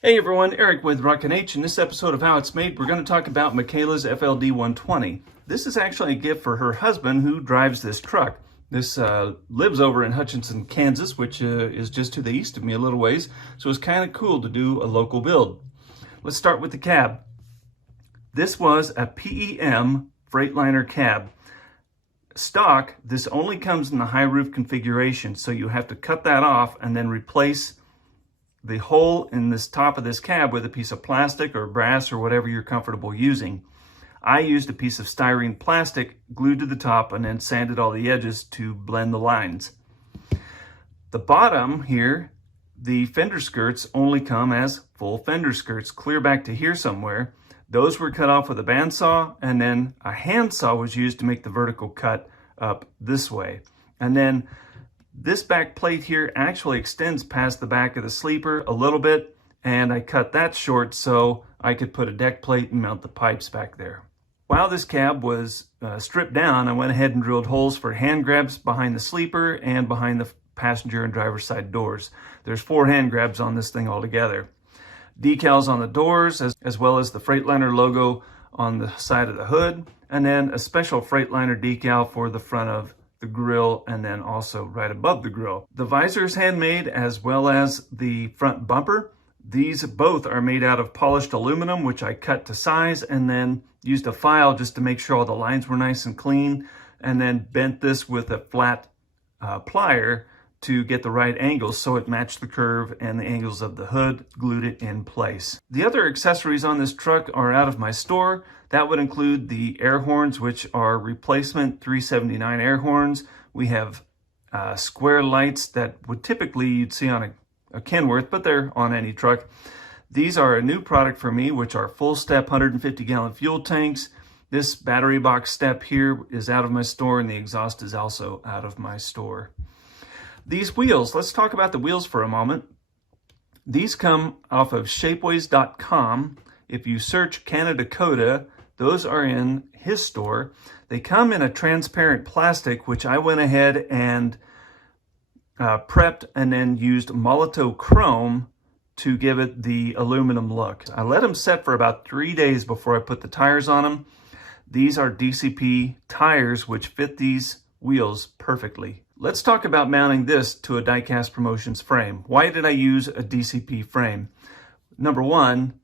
Hey everyone, Eric with Rockin' H. In this episode of How It's Made, we're going to talk about Mikala's FLD120. This is actually a gift for her husband who drives this truck. This lives over in Hutchinson, Kansas, which is just to the east of me a little ways, so it's kind of cool to do a local build. Let's start with the cab. This was a PEM Freightliner cab. Stock, this only comes in the high roof configuration, so you have to cut that off and then replace the hole in this top of this cab with a piece of plastic or brass or whatever you're comfortable using. I used a piece of styrene plastic glued to the top and then sanded all the edges to blend the lines. The bottom here, the fender skirts only come as full fender skirts, clear back to here somewhere. Those were cut off with a bandsaw, and then a handsaw was used to make the vertical cut up this way. And then this back plate here actually extends past the back of the sleeper a little bit, and I cut that short so I could put a deck plate and mount the pipes back there. While this cab was stripped down, I went ahead and drilled holes for hand grabs behind the sleeper and behind the passenger and driver's side doors. There's 4 hand grabs on this thing altogether. Decals on the doors, as well as the Freightliner logo on the side of the hood, and then a special Freightliner decal for the front of the grill, and then also right above the grill. The visor is handmade, as well as the front bumper. These both are made out of polished aluminum, which I cut to size and then used a file just to make sure all the lines were nice and clean, and then bent this with a flat plier to get the right angles so it matched the curve and the angles of the hood, glued it in place. The other accessories on this truck are out of my store. That would include the air horns, which are replacement 379 air horns. We have square lights that would typically you'd see on a Kenworth, but they're on any truck. These are a new product for me, which are full step 150-gallon fuel tanks. This battery box step here is out of my store, and the exhaust is also out of my store. These wheels, let's talk about the wheels for a moment. These come off of shapeways.com. If you search Canada Coda, those are in his store. They come in a transparent plastic, which I went ahead and prepped and then used Molotow chrome to give it the aluminum look. I let them set for about 3 days before I put the tires on them. These are DCP tires, which fit these wheels perfectly. Let's talk about mounting this to a diecast promotions frame. Why did I use a DCP frame? Number one,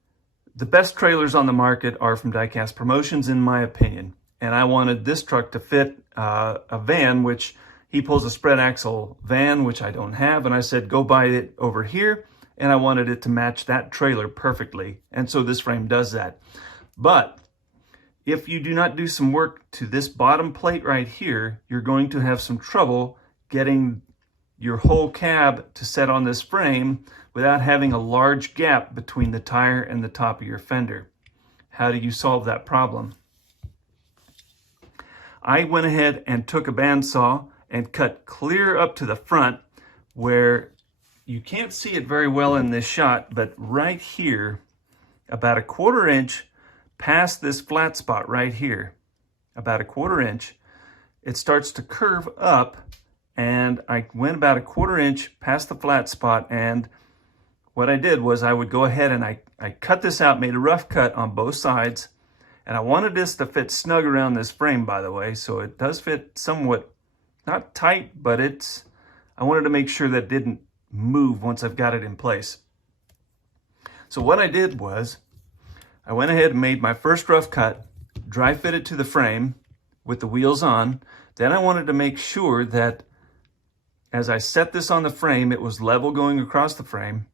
the best trailers on the market are from diecast promotions, in my opinion. And I wanted this truck to fit a van, which he pulls a spread axle van, which I don't have. And I said, go buy it over here. And I wanted it to match that trailer perfectly. And so this frame does that. But if you do not do some work to this bottom plate right here, you're going to have some trouble getting your whole cab to set on this frame without having a large gap between the tire and the top of your fender. How do you solve that problem? I went ahead and took a bandsaw and cut clear up to the front, where you can't see it very well in this shot, but right here, about a 1/4 inch past this flat spot right here, about a 1/4 inch, it starts to curve up, and I went about a 1/4 inch past the flat spot, and what I did was I would go ahead and I cut this out, made a rough cut on both sides, and I wanted this to fit snug around this frame, by the way, so it does fit somewhat, not tight, but I wanted to make sure that it didn't move once I've got it in place. So what I did was I went ahead and made my first rough cut, dry fit it to the frame with the wheels on. Then I wanted to make sure that as I set this on the frame, it was level going across the frame.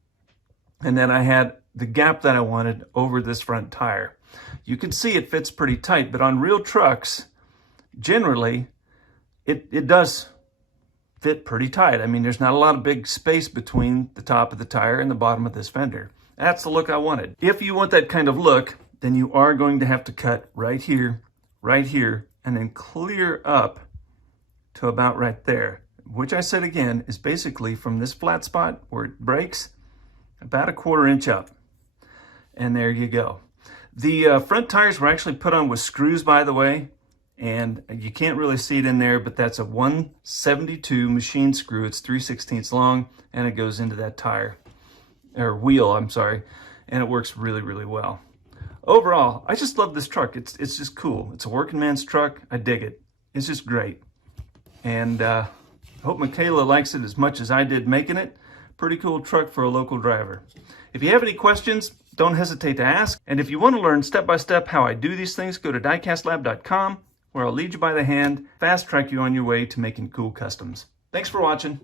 And then I had the gap that I wanted over this front tire. You can see it fits pretty tight, but on real trucks, generally, it does fit pretty tight. I mean, there's not a lot of big space between the top of the tire and the bottom of this fender. That's the look I wanted. If you want that kind of look, then you are going to have to cut right here, and then clear up to about right there, which I said again is basically from this flat spot where it breaks, about a 1/4 inch up. And there you go. The front tires were actually put on with screws, by the way, and you can't really see it in there, but that's a 172 machine screw. It's 3/16 long, and it goes into that tire, or wheel, I'm sorry. and it works really, really well. Overall, I just love this truck. It's just cool. It's a working man's truck. I dig it. It's just great. And I hope Mikala likes it as much as I did making it. Pretty cool truck for a local driver. If you have any questions, don't hesitate to ask. And if you want to learn step-by-step how I do these things, go to diecastlab.com, where I'll lead you by the hand, fast track you on your way to making cool customs. Thanks for watching.